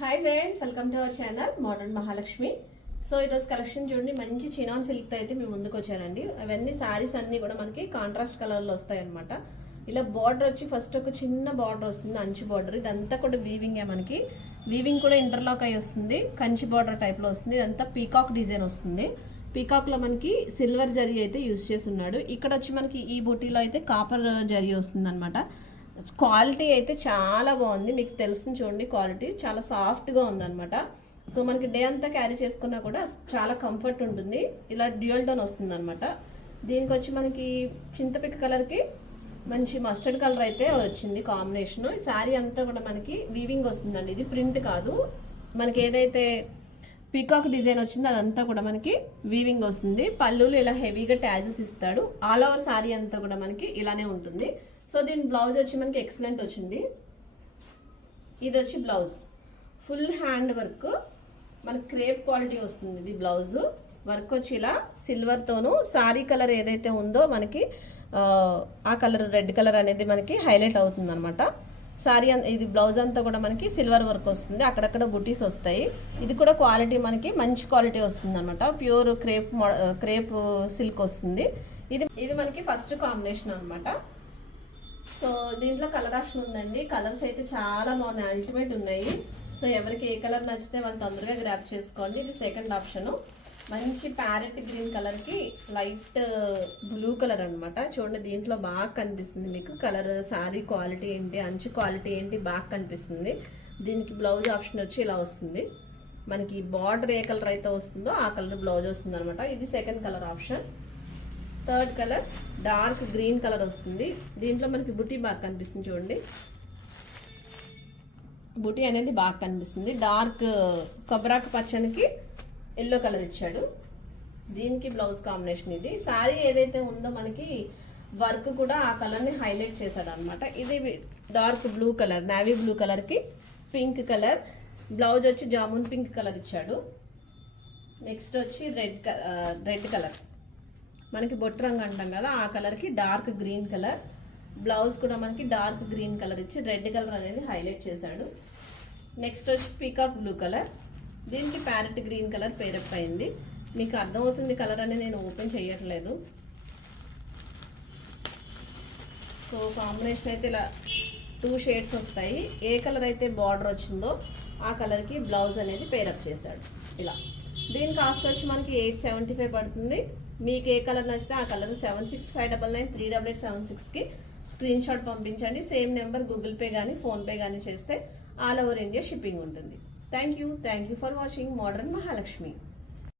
Hi friends, welcome to our channel modern Mahalakshmi. So ఈరోజు collection చూడండి, మంచి చినాన్ సిల్క్ అయితే మేము ముందుకు వచ్చానండి. అవన్నీ శారీస్ అన్నీ కూడా మనకి కాంట్రాస్ట్ కలర్లో వస్తాయి అనమాట. ఇలా బార్డర్ వచ్చి ఫస్ట్ ఒక చిన్న బార్డర్ వస్తుంది, అంచు బార్డర్. ఇదంతా కూడా వీవింగే, మనకి వీవింగ్ కూడా ఇంటర్లాక్ అయి వస్తుంది, కంచి బార్డర్ టైప్లో వస్తుంది. ఇదంతా పీకాక్ డిజైన్ వస్తుంది. పీకాక్లో మనకి సిల్వర్ జరీ అయితే యూజ్ చేసి ఉన్నాడు. ఇక్కడ వచ్చి మనకి ఈ బూటీలో అయితే కాపర్ జరీ వస్తుంది అనమాట. క్వాలిటీ అయితే చాలా బాగుంది, మీకు తెలుస్తుంది చూడండి. క్వాలిటీ చాలా సాఫ్ట్గా ఉందన్నమాట. సో మనకి డే అంతా క్యారీ చేసుకున్నా కూడా చాలా కంఫర్ట్ ఉంటుంది. ఇలా డ్యూయల్ టోన్ వస్తుంది అనమాట. దీనికి వచ్చి మనకి చింతపిక్క కలర్కి మంచి మస్టర్డ్ కలర్ అయితే వచ్చింది కాంబినేషన్. ఈ శారీ అంతా కూడా మనకి వీవింగ్ వస్తుందండి, ఇది ప్రింట్ కాదు. మనకి ఏదైతే పీకాక్ డిజైన్ వచ్చిందో అదంతా కూడా మనకి వీవింగ్ వస్తుంది. పళ్ళులు ఇలా హెవీగా ట్యాజిల్స్ ఇస్తాడు. ఆల్ ఓవర్ శారీ అంతా కూడా మనకి ఇలానే ఉంటుంది. సో దీని బ్లౌజ్ వచ్చి మనకి ఎక్సలెంట్ వచ్చింది. ఇది వచ్చి బ్లౌజ్ ఫుల్ హ్యాండ్ వర్క్, మనకి క్రేప్ క్వాలిటీ వస్తుంది. ఇది బ్లౌజ్ వర్క్ వచ్చి ఇలా సిల్వర్తోను శారీ కలర్ ఏదైతే ఉందో మనకి ఆ కలర్ రెడ్ కలర్ అనేది మనకి హైలైట్ అవుతుంది అనమాట. శారీ ఇది బ్లౌజ్ అంతా కూడా మనకి సిల్వర్ వర్క్ వస్తుంది, అక్కడక్కడ బుటీస్ వస్తాయి. ఇది కూడా క్వాలిటీ మనకి మంచి క్వాలిటీ వస్తుంది అనమాట. ప్యూర్ క్రేప్ సిల్క్ వస్తుంది. ఇది మనకి ఫస్ట్ కాంబినేషన్ అనమాట. సో దీంట్లో కలర్ ఆప్షన్ ఉందండి. కలర్స్ అయితే చాలా బాగున్నాయి, అల్టిమేట్ ఉన్నాయి. సో ఎవరికి ఏ కలర్ నచ్చితే వాళ్ళు తొందరగా గ్రాప్ చేసుకోండి. ఇది సెకండ్ ఆప్షను. మంచి ప్యారెట్ గ్రీన్ కలర్కి లైట్ బ్లూ కలర్ అనమాట. చూడండి, దీంట్లో బాగా కనిపిస్తుంది మీకు కలర్. శారీ క్వాలిటీ ఏంటి, అంచు క్వాలిటీ ఏంటి బాగా కనిపిస్తుంది. దీనికి బ్లౌజ్ ఆప్షన్ వచ్చి ఇలా వస్తుంది. మనకి బార్డర్ ఏ కలర్ అయితే వస్తుందో ఆ కలర్ బ్లౌజ్ వస్తుంది అనమాట. ఇది second colour option. Third colour dark green colour వస్తుంది. దీంట్లో మనకి బుటీ బాగా కనిపిస్తుంది చూడండి, బుటీ అనేది బాగా కనిపిస్తుంది. డార్క్ కొబ్బరాకు పచ్చనికి ఎల్లో కలర్ ఇచ్చాడు. దీనికి బ్లౌజ్ కాంబినేషన్. ఇది శారీ ఏదైతే ఉందో మనకి వర్క్ కూడా ఆ కలర్ని హైలైట్ చేశాడు అనమాట. ఇది dark blue colour, navy blue కలర్కి పింక్ కలర్. బ్లౌజ్ వచ్చి జామున్ పింక్ కలర్ ఇచ్చాడు. నెక్స్ట్ వచ్చి రెడ్ కలర్, మనకి బొట్టు రంగు అంటాం కదా ఆ కలర్కి డార్క్ గ్రీన్ కలర్. బ్లౌజ్ కూడా మనకి డార్క్ గ్రీన్ కలర్ ఇచ్చి రెడ్ కలర్ అనేది హైలైట్ చేశాడు. నెక్స్ట్ వచ్చి పీకాక్ బ్లూ కలర్, దీనికి ప్యారెట్ గ్రీన్ కలర్ పేరప్ అయింది. మీకు అర్థమవుతుంది కలర్ అనేది, నేను ఓపెన్ చేయట్లేదు. సో కాంబినేషన్ అయితే ఇలా 2 షేడ్స్ వస్తాయి. ఏ కలర్ అయితే బార్డర్ వచ్చిందో ఆ కలర్కి బ్లౌజ్ అనేది పేరప్ చేశాడు ఇలా. దీని కాస్ట్ వచ్చి మనకి 875 పడుతుంది. మీకు ఏ కలర్ నచ్చితే ఆ కలర్ 7659938876కి స్క్రీన్ షాట్ పంపించండి. సేమ్ నెంబర్ గూగుల్ పే కానీ ఫోన్పే కానీ చేస్తే ఆల్ ఓవర్ ఇండియా షిప్పింగ్ ఉంటుంది. Thank you for watching modern Mahalakshmi.